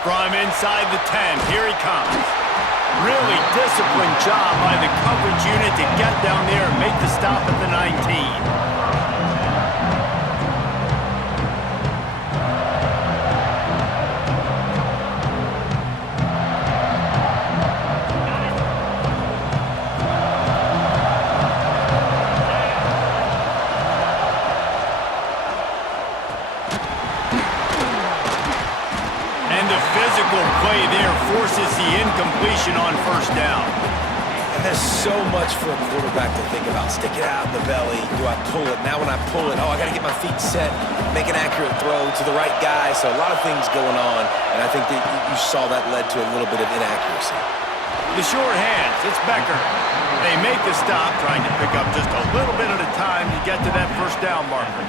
From inside the 10, here he comes. Really disciplined job by the coverage unit to get down there and make the stop at the 19. Play there forces the incompletion on first down. And there's so much for a quarterback to think about. Stick it out in the belly. Do I pull it? Now when I pull it, I got to get my feet set, make an accurate throw to the right guy. So a lot of things going on, and I think that you saw that led to a little bit of inaccuracy. The short hands, it's Becker. They make the stop, trying to pick up just a little bit at a time to get to that first down marker.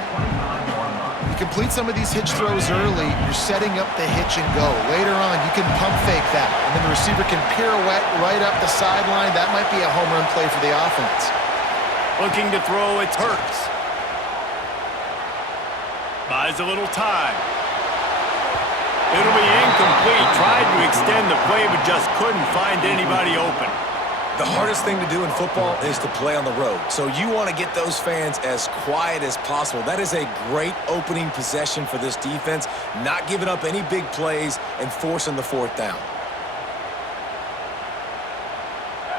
You complete some of these hitch throws early, you're setting up the hitch and go. Later on, you can pump fake that, and then the receiver can pirouette right up the sideline. That might be a home run play for the offense. Looking to throw, it's Hurts. Buys a little time. It'll be incomplete. Tried to extend the play, but just couldn't find anybody open. The hardest thing to do in football is to play on the road. So you want to get those fans as quiet as possible. That is a great opening possession for this defense, not giving up any big plays and forcing the fourth down.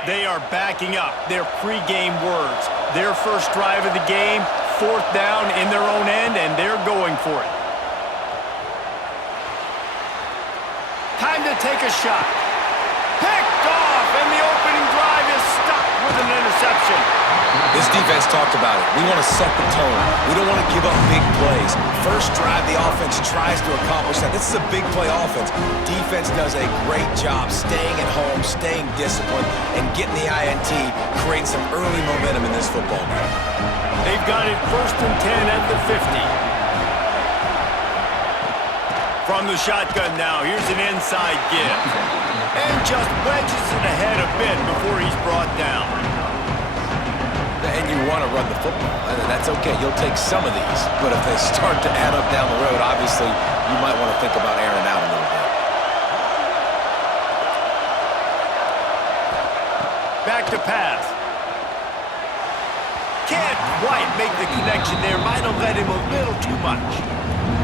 They are backing up their pregame words. Their first drive of the game, fourth down in their own end, and they're going for it. Time to take a shot. Picked off, and the opening drive is stopped with an interception. This defense talked about it. We want to set the tone. We don't want to give up big plays. First drive, the offense tries to accomplish that. This is a big play offense. Defense does a great job staying at home, staying disciplined, and getting the INT, creating some early momentum in this football game. They've got it 1st and 10 at the 50. From the shotgun now, here's an inside give. And just wedges it ahead a bit before he's brought down. And you want to run the football, and that's okay. You'll take some of these. But if they start to add up down the road, obviously, you might want to think about airing out a little bit. Back to pass. Can't quite make the connection there. Might have led him a little too much.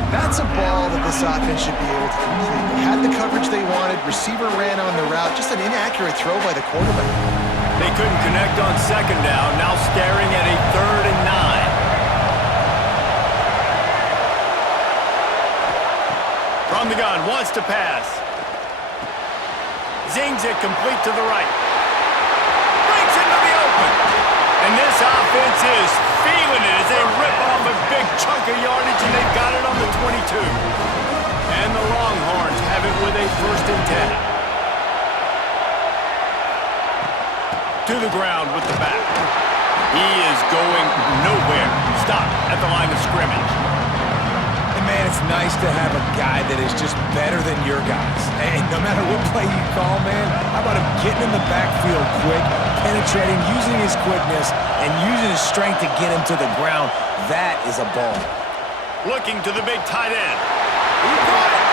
That's a ball that this offense should be able to complete. They had the coverage they wanted. Receiver ran on the route. Just an inaccurate throw by the quarterback. They couldn't connect on second down. Now staring at a 3rd and 9. From the gun, wants to pass. Zings it complete to the right. Breaks into the open. And this offense is feeling it as they rip off a big chunk of yardage, and they've got it on the 22. And the Longhorns have it with a 1st and 10. To the ground with the back. He is going nowhere. Stop at the line of scrimmage. And man, it's nice to have a guy that is just better than your guys. And no matter what play you call, man, how about him getting in the backfield quick, penetrating, using his quickness, and using his strength to get him to the ground. That is a ball. Looking to the big tight end. He caught it.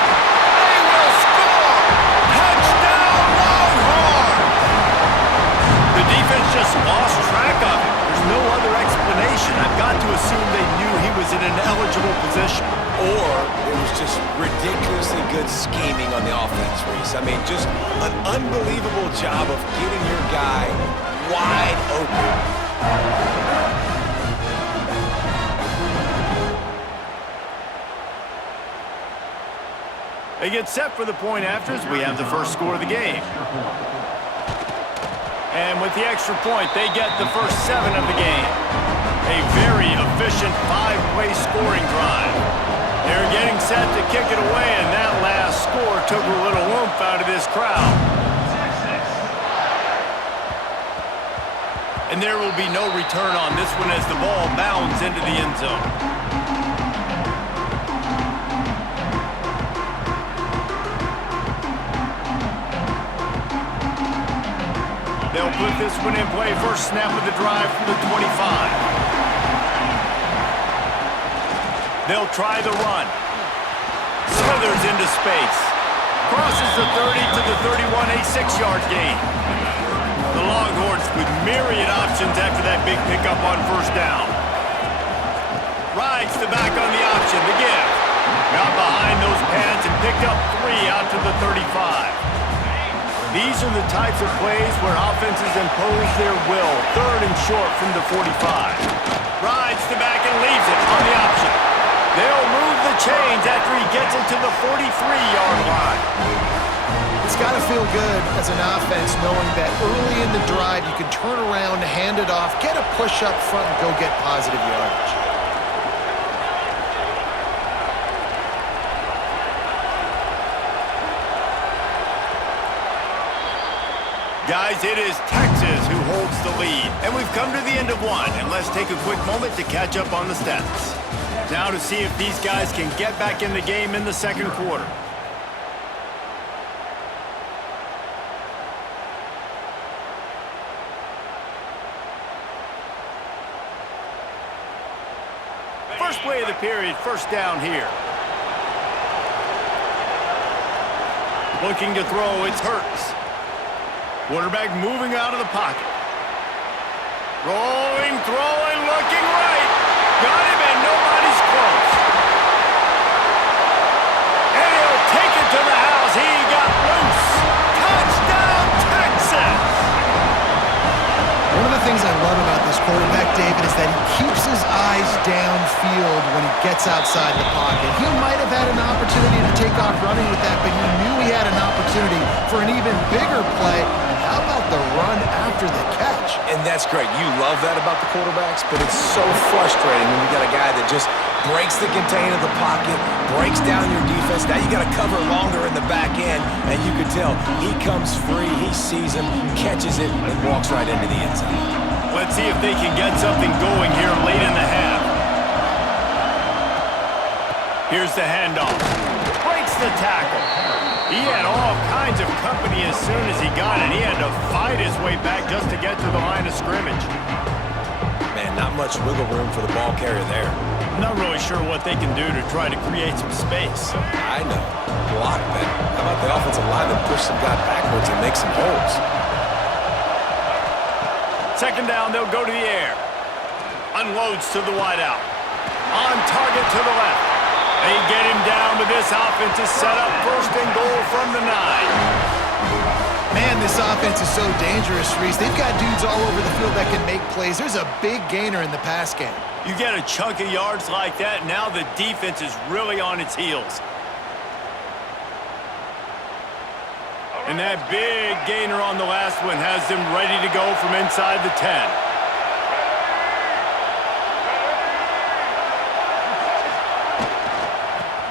They will score! Touchdown, Longhorns! The defense just lost track of it. There's no other explanation. I've got to assume they knew he was in an eligible position. Or it was just ridiculously good scheming on the offense, Reese. I mean, just an unbelievable job of getting your guy wide open. They get set for the point afters. We have the first score of the game. And with the extra point, they get the first 7 of the game. A very efficient 5-play scoring drive. They're getting set to kick it away, and that last score took a little oomph out of this crowd. And there will be no return on this one as the ball bounds into the end zone. They'll put this one in play. First snap of the drive from the 25. They'll try the run. Smithers into space. Crosses the 30 to the 31, a 6-yard gain. The Longhorns with myriad options after that big pickup on first down. Rides the back on the option, the give. Got behind those pads and picked up 3 out to the 35. These are the types of plays where offenses impose their will. 3rd and short from the 45. Rides the back and leaves it on the option. They'll move the chains after he gets it to the 43-yard line. It's got to feel good as an offense knowing that early in the drive you can turn around, hand it off, get a push up front, and go get positive yardage. Guys, it is Texas who holds the lead, and we've come to the end of one, and let's take a quick moment to catch up on the stats. Now to see if these guys can get back in the game in the second quarter. First play of the period, first down here. Looking to throw, it's Hurts. Quarterback moving out of the pocket. Rolling, throwing, looking right. Got him and nobody's close. And he'll take it to the house. He got loose. Touchdown, Texas! One of the things I love about this quarterback, David, is that he keeps his eyes downfield when he gets outside the pocket. He might have had an opportunity to take off running with that, but he knew he had an opportunity for an even bigger play. And how about the run after the catch? And that's great. You love that about the quarterbacks, but it's so frustrating when you got a guy that just breaks the contain of the pocket, breaks down your defense. Now you got to cover longer in the back end, and you can tell he comes free, he sees him, catches it, and walks right into the end zone. Let's see if they can get something going here late in the half. Here's the handoff. Breaks the tackle. He had all kinds of company as soon as he got it. He had to fight his way back just to get to the line of scrimmage. Man, not much wiggle room for the ball carrier there. Not really sure what they can do to try to create some space. I know. Block better. How about the offensive lineman push some guy backwards and make some holes? Second down, they'll go to the air. Unloads to the wideout. On target to the left. They get him down, but this offense is set up 1st and goal from the 9. Man, this offense is so dangerous, Reese. They've got dudes all over the field that can make plays. There's a big gainer in the pass game. You get a chunk of yards like that, now the defense is really on its heels. And that big gainer on the last one has them ready to go from inside the 10.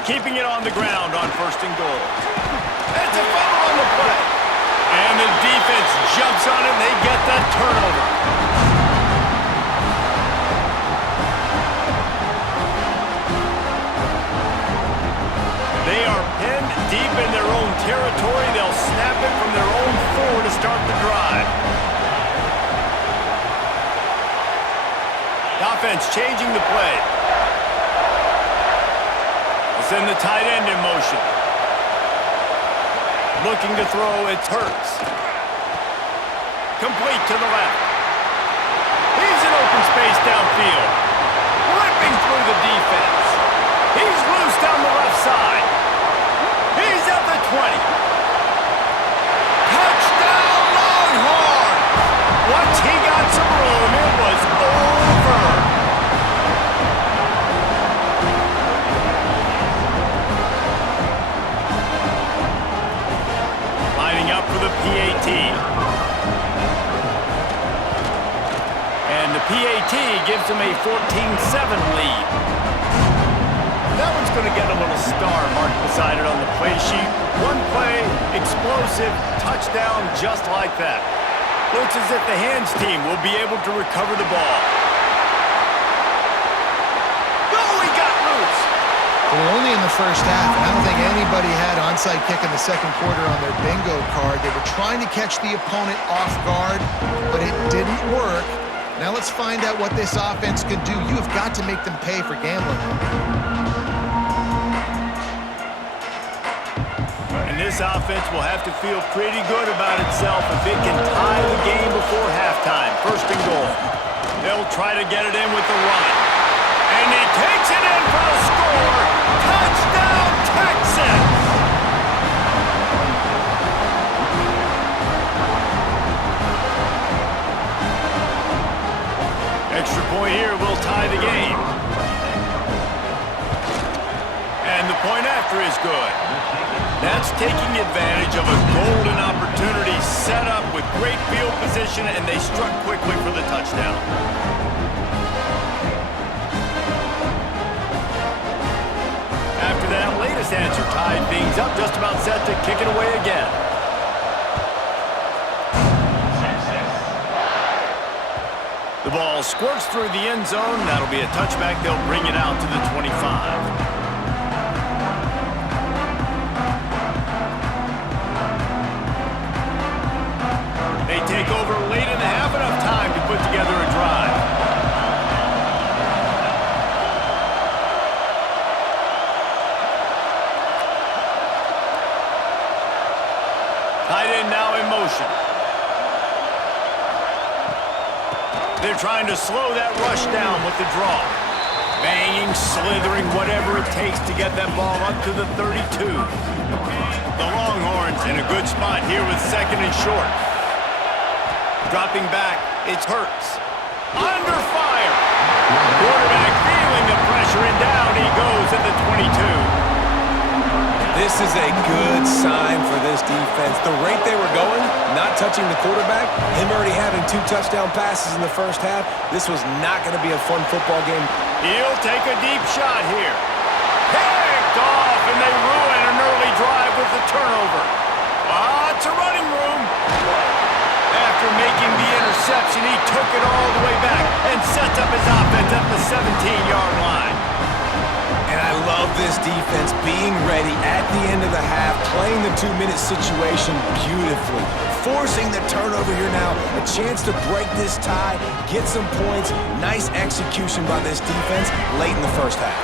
Keeping it on the ground on 1st and goal. It's a fumble on the play. And the defense jumps on it, and they get that turnover. They are pinned deep in their own territory. They'll snap it from their own 4 to start the drive. The offense changing the play. Send the tight end in motion. Looking to throw, it's Hurts. Complete to the left. He's in open space downfield. Ripping through the defense. He's loose down the left side. He's at the 20. Touchdown, Longhorns! Once he got some room, it was over. For the PAT. And the PAT gives them a 14-7 lead. That one's going to get a little star marked beside it on the play sheet. One play, explosive, touchdown just like that. Looks as if the hands team will be able to recover the ball. Oh, he got loose. They were only in the first half, and I don't think anybody had onside kick in the second quarter on their bingo card. They were trying to catch the opponent off guard, but it didn't work. Now let's find out what this offense can do. You have got to make them pay for gambling. And And this offense will have to feel pretty good about itself if it can tie the game before halftime. First and goal. They'll try to get it in with the run. And he takes it in for the score. Touchdown, Texans! Extra point here will tie the game. And the point after is good. That's taking advantage of a golden opportunity set up with great field position, and they struck quickly for the touchdown. After that latest answer tied things up, just about set to kick it away again. The ball squirts through the end zone. That'll be a touchback. They'll bring it out to the 25. They take over late in the half, enough time to put together a drive. Tight end now in motion. They're trying to slow that rush down with the draw. Banging, slithering, whatever it takes to get that ball up to the 32. The Longhorns in a good spot here with second and short. Dropping back, it's Hurts. Under fire. Quarterback feeling the pressure, and down he goes at the 22. This is a good sign for this defense. The rate they were going, not touching the quarterback, him already having 2 touchdown passes in the first half, this was not going to be a fun football game. He'll take a deep shot here. Picked off, and they ruin an early drive with the turnover. Lots of running room. After making the interception, he took it all the way back and sets up his offense at the 17-yard line. And I love this defense being ready at the end of the half, playing the 2-minute situation beautifully, forcing the turnover here now, a chance to break this tie, get some points. Nice execution by this defense late in the first half.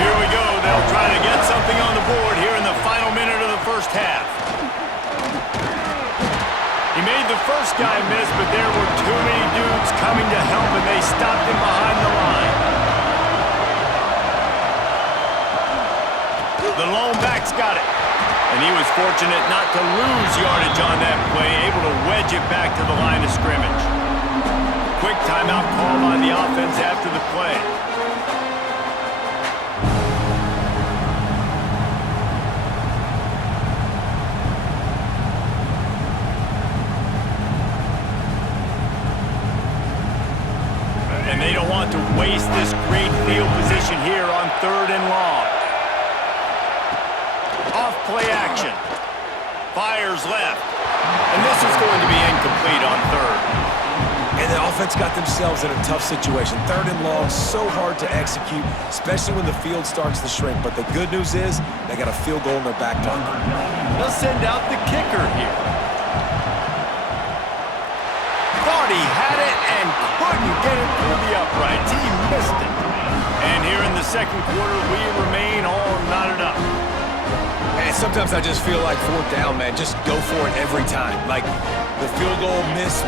Here we go. They'll try to get something on the board here in the final minute of the first half. He made the first guy miss, but there were too many dudes coming to help, and they stopped him behind the line. The lone back's got it. And he was fortunate not to lose yardage on that play, able to wedge it back to the line of scrimmage. Quick timeout call by the offense after the play. And they don't want to waste this great field position here on 3rd and long. Off play action. Fires left. And this is going to be incomplete on 3rd. And the offense got themselves in a tough situation. 3rd and long, so hard to execute, especially when the field starts to shrink. But the good news is they got a field goal in their back pocket. They'll send out the kicker here. Thought he had it and couldn't get it through the uprights. He missed it. And here in the second quarter, we remain all knotted up. And sometimes I just feel like 4th down, man. Just go for it every time. Like the field goal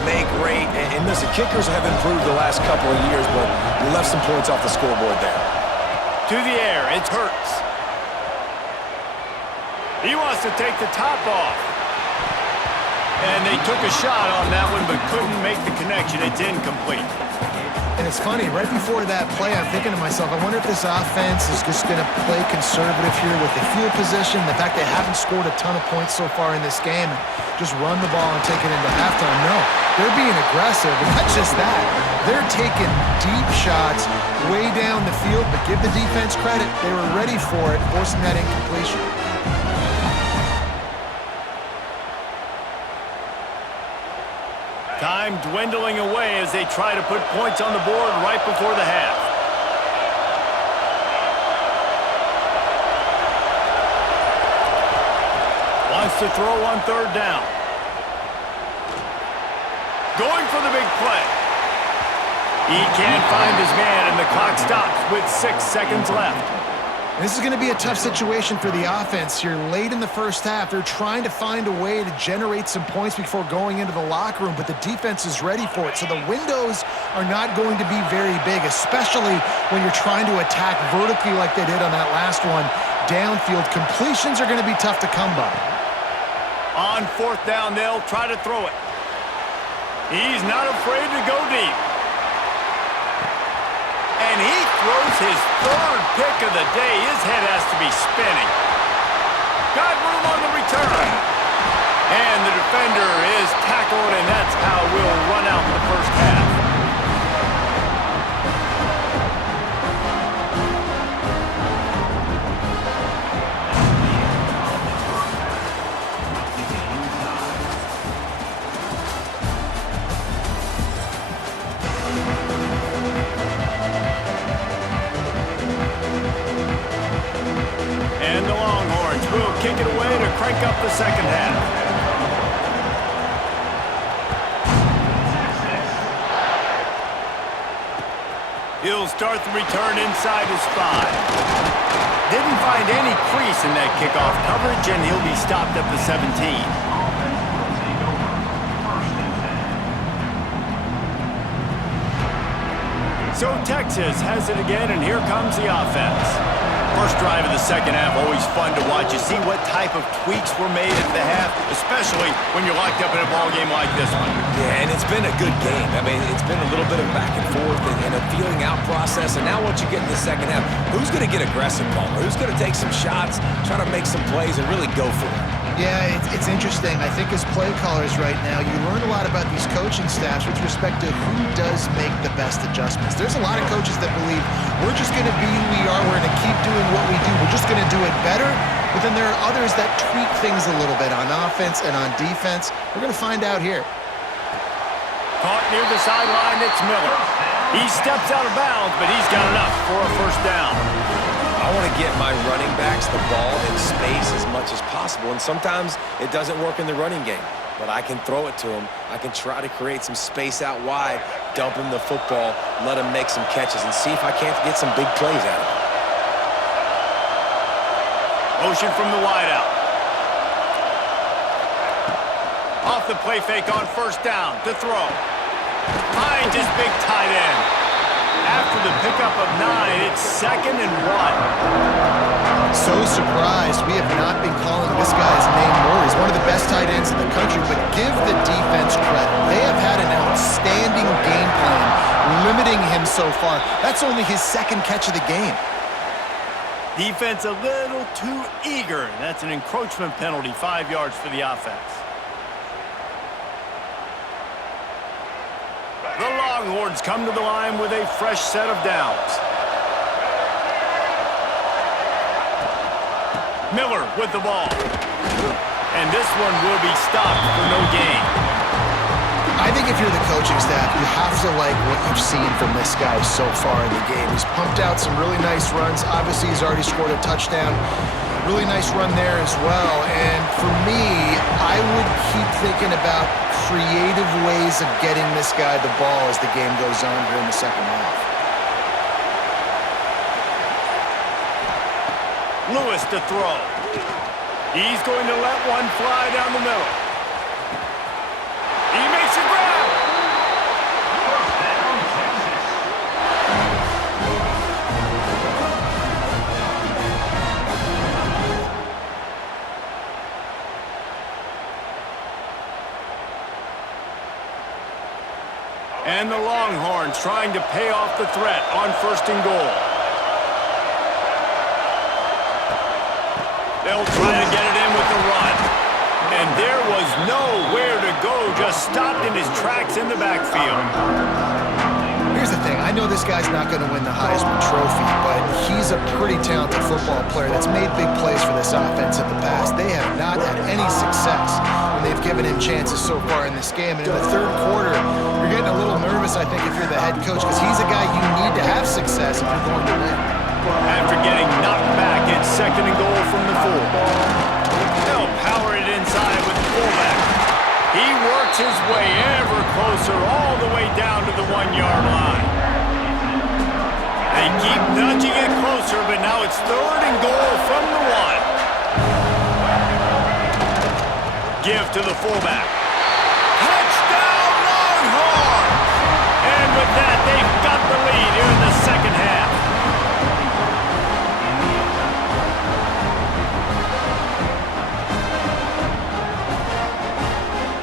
make rate. And listen, kickers have improved the last couple of years, but we left some points off the scoreboard there. To the air, it's Hurts. He wants to take the top off. And they took a shot on that one, but couldn't make the connection. It's incomplete. And it's funny, right before that play, I'm thinking to myself, I wonder if this offense is just going to play conservative here with the field position, the fact they haven't scored a ton of points so far in this game, and just run the ball and take it into halftime. No, they're being aggressive, and not just that. They're taking deep shots way down the field, but give the defense credit. They were ready for it, forcing that incompletion. Time dwindling away as they try to put points on the board right before the half. Wants to throw on 3rd down. Going for the big play. He can't find his man, and the clock stops with 6 seconds left. This is going to be a tough situation for the offense here late in the first half. They're trying to find a way to generate some points before going into the locker room, but the defense is ready for it. So the windows are not going to be very big, especially when you're trying to attack vertically like they did on that last one. Downfield completions are going to be tough to come by. On fourth down, they'll try to throw it. He's not afraid to go deep. And he throws his third pick of the day. His head has to be spinning. Got room on the return. And the defender is tackled, and that's how we'll run out the first half. Kick it away to crank up the second half. He'll start the return inside his 5. Didn't find any crease in that kickoff coverage, and he'll be stopped at the 17. So Texas has it again, and here comes the offense. First drive of the second half, always fun to watch. You see what type of tweaks were made at the half, especially when you're locked up in a ball game like this one. Yeah, and it's been a good game. I mean, it's been a little bit of back and forth and a feeling out process. And now once you get in the second half, who's going to get aggressive, Paul? Who's going to take some shots, try to make some plays, and really go for it? Yeah, it's interesting. I think as play callers right now, you learn a lot about these coaching staffs with respect to who does make the best adjustments. There's a lot of coaches that believe we're just going to be who we are. We're going to keep doing what we do. We're just going to do it better. But then there are others that tweak things a little bit on offense and on defense. We're going to find out here. Caught near the sideline, it's Miller. He steps out of bounds, but he's got enough for a first down. I want to get my running backs the ball in space as much as possible, and sometimes it doesn't work in the running game, but I can throw it to them. I can try to create some space out wide, dump him the football, let him make some catches, and see if I can't get some big plays out of him. Motion from the wideout. Off the play fake on first down to throw. Finds his big tight end. After the pickup of 9, it's 2nd and 1. So surprised we have not been calling this guy's name more. He's one of the best tight ends in the country, but give the defense credit. They have had an outstanding game plan, limiting him so far. That's only his 2nd catch of the game. Defense a little too eager. That's an encroachment penalty, 5 yards for the offense. The Longhorns come to the line with a fresh set of downs. Miller with the ball. And this one will be stopped for no gain. I think if you're the coaching staff, you have to like what you've seen from this guy so far in the game. He's pumped out some really nice runs. Obviously, he's already scored a touchdown. Really nice run there as well. And for me, I would keep thinking about creative ways of getting this guy the ball as the game goes on here in the second half. Lewis to throw. He's going to let one fly down the middle. He makes a grab. And the Longhorns trying to pay off the threat on 1st and goal. They'll try to get it in with the run. And there was nowhere to go, just stopped in his tracks in the backfield. Here's the thing. I know this guy's not going to win the Heisman Trophy, but he's a pretty talented football player that's made big plays for this offense in the past. They have not had any success when they've given him chances so far in this game. And in the third quarter, you're getting a little nervous, I think, if you're the head coach, because he's a guy you need to have success if you're going to win. After getting knocked back, it's 2nd and goal from the 4. They'll power it inside with the fullback. He works his way ever closer all the way down to the 1-yard line. They keep nudging it closer, but now it's 3rd and goal from the 1. Give to the fullback. Touchdown, Longhorns! And with that, they've got the lead here in the second half.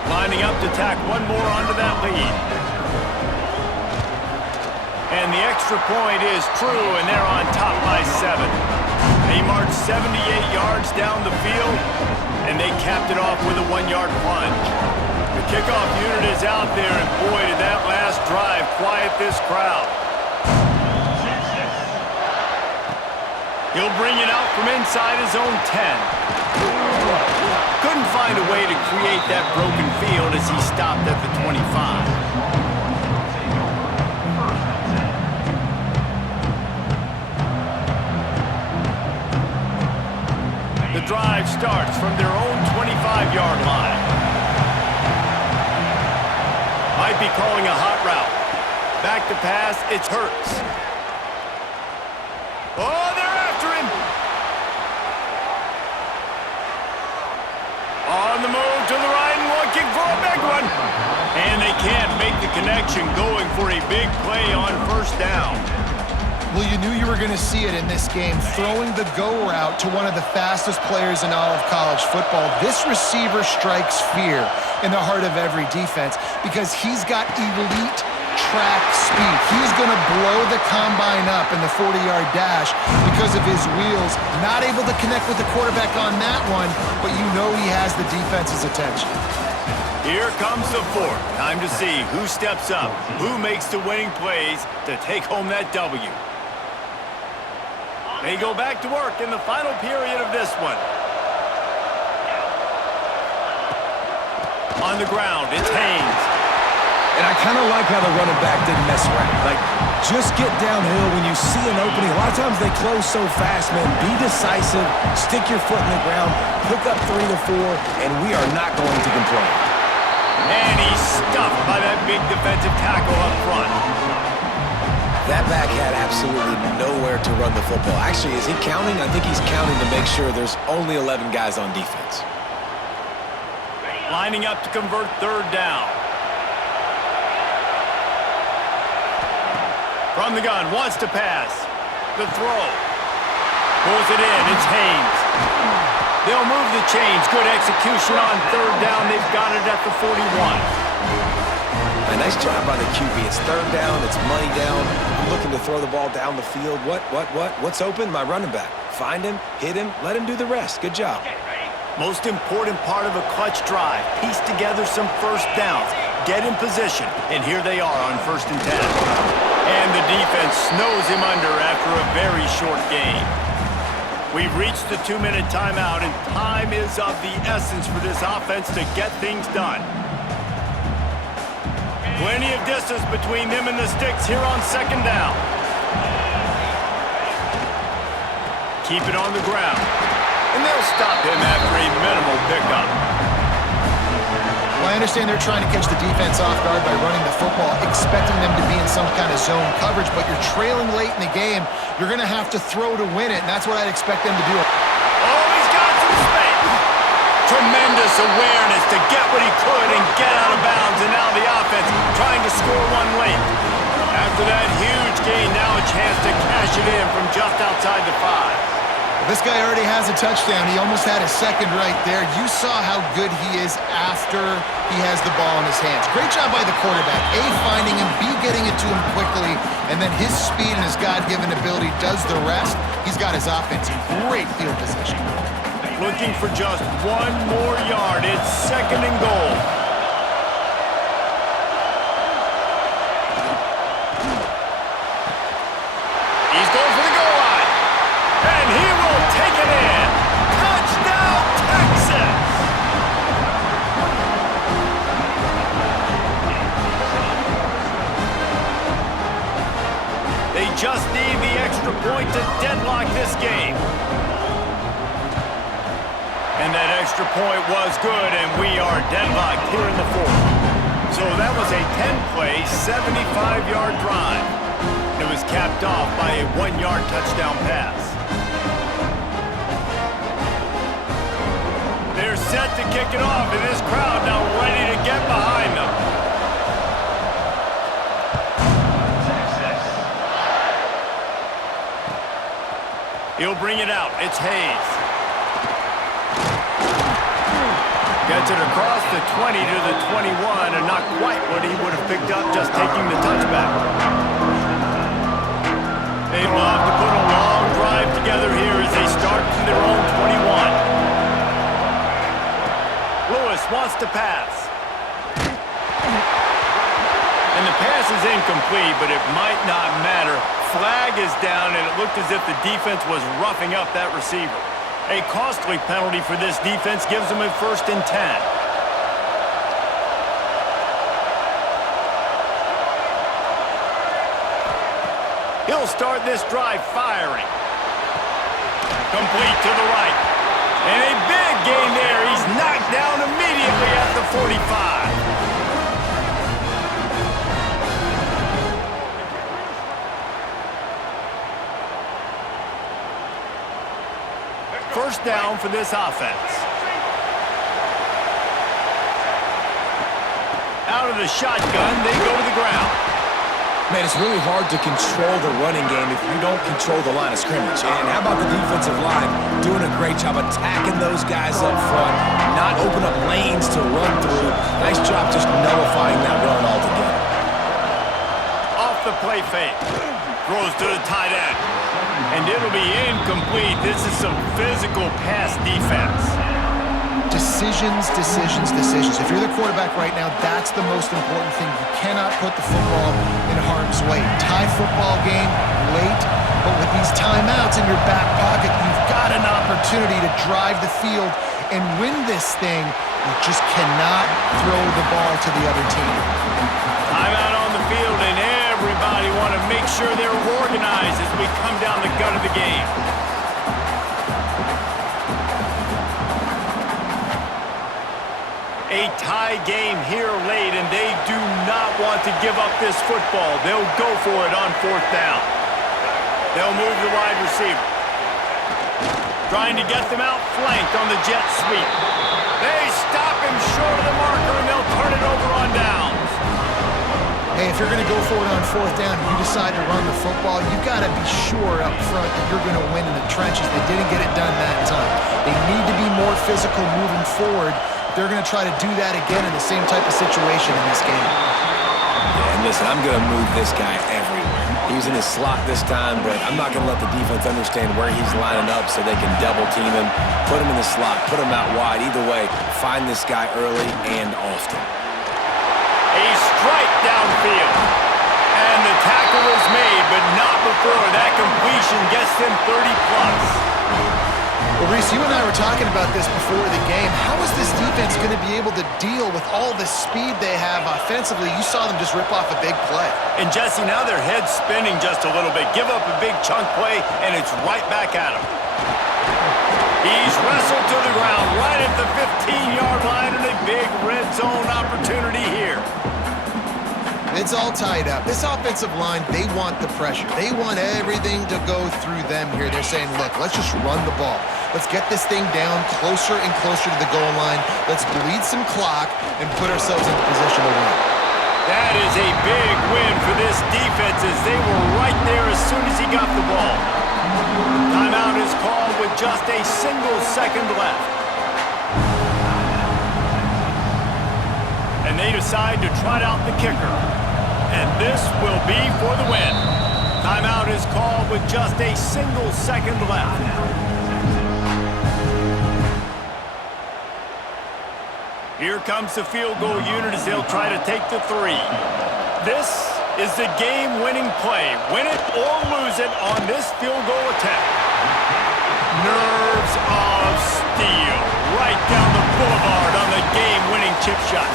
Lining up to tack one more onto that lead. And the extra point is true, and they're on top by 7. They marched 78 yards down the field, and they capped it off with a 1-yard plunge. The kickoff unit is out there, and boy, did that last drive quiet this crowd. He'll bring it out from inside his own 10. Couldn't find a way to create that broken field as he stopped at the 25. The drive starts from their own 25-yard line. Might be calling a hot route. Back to pass, it's Hurts. Oh, they're after him! On the move to the right and looking for a big one. And they can't make the connection, going for a big play on 1st down. Well, you knew you were going to see it in this game, throwing the go route to one of the fastest players in all of college football. This receiver strikes fear in the heart of every defense because he's got elite track speed. He's going to blow the combine up in the 40-yard dash because of his wheels. Not able to connect with the quarterback on that one, but you know he has the defense's attention. Here comes the 4th. Time to see who steps up, who makes the winning plays to take home that W. They go back to work in the final period of this one. On the ground, it's Haynes. And I kind of like how the running back didn't mess around. Like, just get downhill when you see an opening. A lot of times they close so fast, man. Be decisive, stick your foot in the ground, pick up 3 to 4, and we are not going to complain. And he's stuffed by that big defensive tackle up front. That back had absolutely nowhere to run the football. Actually, is he counting? I think he's counting to make sure there's only 11 guys on defense. Lining up to convert 3rd down. From the gun, wants to pass. The throw. Pulls it in, it's Haynes. They'll move the chains. Good execution on 3rd down. They've got it at the 41. A nice job by the QB. It's 3rd down. It's money down. I'm looking to throw the ball down the field. What's open? My running back. Find him, hit him, let him do the rest. Good job. Most important part of a clutch drive. Piece together some 1st downs. Get in position. And here they are on 1st and 10. And the defense snows him under after a very short game. We've reached the 2-minute timeout, and time is of the essence for this offense to get things done. Plenty of distance between them and the sticks here on 2nd down. Keep it on the ground. And they'll stop him after a minimal pickup. Well, I understand they're trying to catch the defense off guard by running the football, expecting them to be in some kind of zone coverage, but you're trailing late in the game. You're going to have to throw to win it, and that's what I'd expect them to do. Oh, he's got some space. Tremendous awareness to get what he could and get out of bounds, and now the offense trying to score one late. After that huge gain, now a chance to cash it in from just outside the 5. This guy already has a touchdown. He almost had a second right there. You saw how good he is after he has the ball in his hands. Great job by the quarterback. A, finding him, B, getting it to him quickly, and then his speed and his God-given ability does the rest. He's got his offense in great field position. Looking for just 1 more yard. It's 2nd and goal. He's going for the goal line. And he will take it in. Touchdown, Texas! They just need the extra point to deadlock this game. And that extra point was good, and we are deadlocked here in the 4th. So that was a 10-play, 75-yard drive. It was capped off by a 1-yard touchdown pass. They're set to kick it off, and this crowd now ready to get behind them. He'll bring it out. It's Hayes. Gets it across the 20 to the 21, and not quite what he would have picked up just taking the touchback. They'd love to put a long drive together here as they start from their own 21. Lewis wants to pass. And the pass is incomplete, but it might not matter. Flag is down, and it looked as if the defense was roughing up that receiver. A costly penalty for this defense gives them a 1st and 10. He'll start this drive firing. Complete to the right. And a big gain there. He's knocked down immediately at the 45. First down for this offense. Out of the shotgun, they go to the ground. Man, it's really hard to control the running game if you don't control the line of scrimmage. And how about the defensive line doing a great job attacking those guys up front, not open up lanes to run through. Nice job just nullifying that run altogether. Off the play fake. Throws to the tight end. And it'll be incomplete. This is some physical pass defense. Decisions, decisions, decisions. If you're the quarterback right now, that's the most important thing. You cannot put the football in harm's way. Tie football game late, but with these timeouts in your back pocket, you've got an opportunity to drive the field and win this thing. You just cannot throw the ball to the other team. Timeout on the field, and everybody want to make sure they're organized as we come down the gut of the game. A tie game here late, and they do not want to give up this football. They'll go for it on 4th down. They'll move the wide receiver. Trying to get them out flanked on the jet sweep. They stop him short of the marker, and they'll turn it over on downs. Hey, if you're going to go for it on 4th down and you decide to run the football, you've got to be sure up front that you're going to win in the trenches. They didn't get it done that time. They need to be more physical moving forward. They're going to try to do that again in the same type of situation in this game. Yeah, and listen, I'm going to move this guy everywhere. He's in his slot this time, but I'm not going to let the defense understand where he's lining up so they can double team him, put him in the slot, put him out wide. Either way, find this guy early and often. A strike downfield. And the tackle is made, but not before that completion gets them 30+. Well, Reese, you and I were talking about this before the game. How is this defense going to be able to deal with all the speed they have offensively? You saw them just rip off a big play. And Jesse, now their head's spinning just a little bit. Give up a big chunk play, and it's right back at him. He's wrestled to the ground right at the 15-yard line, and a big red zone opportunity here. It's all tied up. This offensive line, they want the pressure. They want everything to go through them here. They're saying, look, let's just run the ball. Let's get this thing down closer and closer to the goal line. Let's bleed some clock and put ourselves in position to win. That is a big win for this defense as they were right there as soon as he got the ball. Timeout is called with just a single second left. And they decide to trot out the kicker. And this will be for the win. Timeout is called with just a single second left. Here comes the field goal unit as they'll try to take the 3. This is the game-winning play. Win it or lose it on this field goal attempt. Nerves of steel. Right down the boulevard on the game-winning chip shot.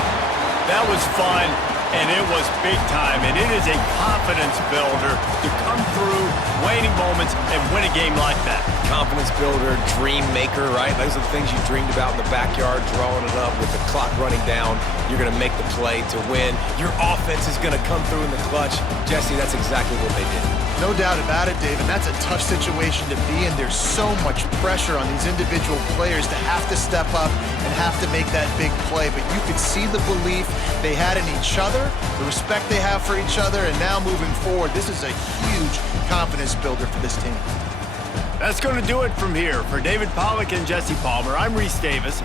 That was fun. And it was big time, and it is a confidence builder to come through waning moments and win a game like that. Confidence builder, dream maker, right? Those are the things you dreamed about in the backyard, drawing it up with the clock running down. You're going to make the play to win. Your offense is going to come through in the clutch. Jesse, that's exactly what they did. No doubt about it, Dave, and that's a tough situation to be in. There's so much pressure on these individual players to have to step up and have to make that big play, but you could see the belief they had in each other, the respect they have for each other, and now moving forward, this is a huge confidence builder for this team. That's going to do it from here. For David Pollack and Jesse Palmer, I'm Reese Davis.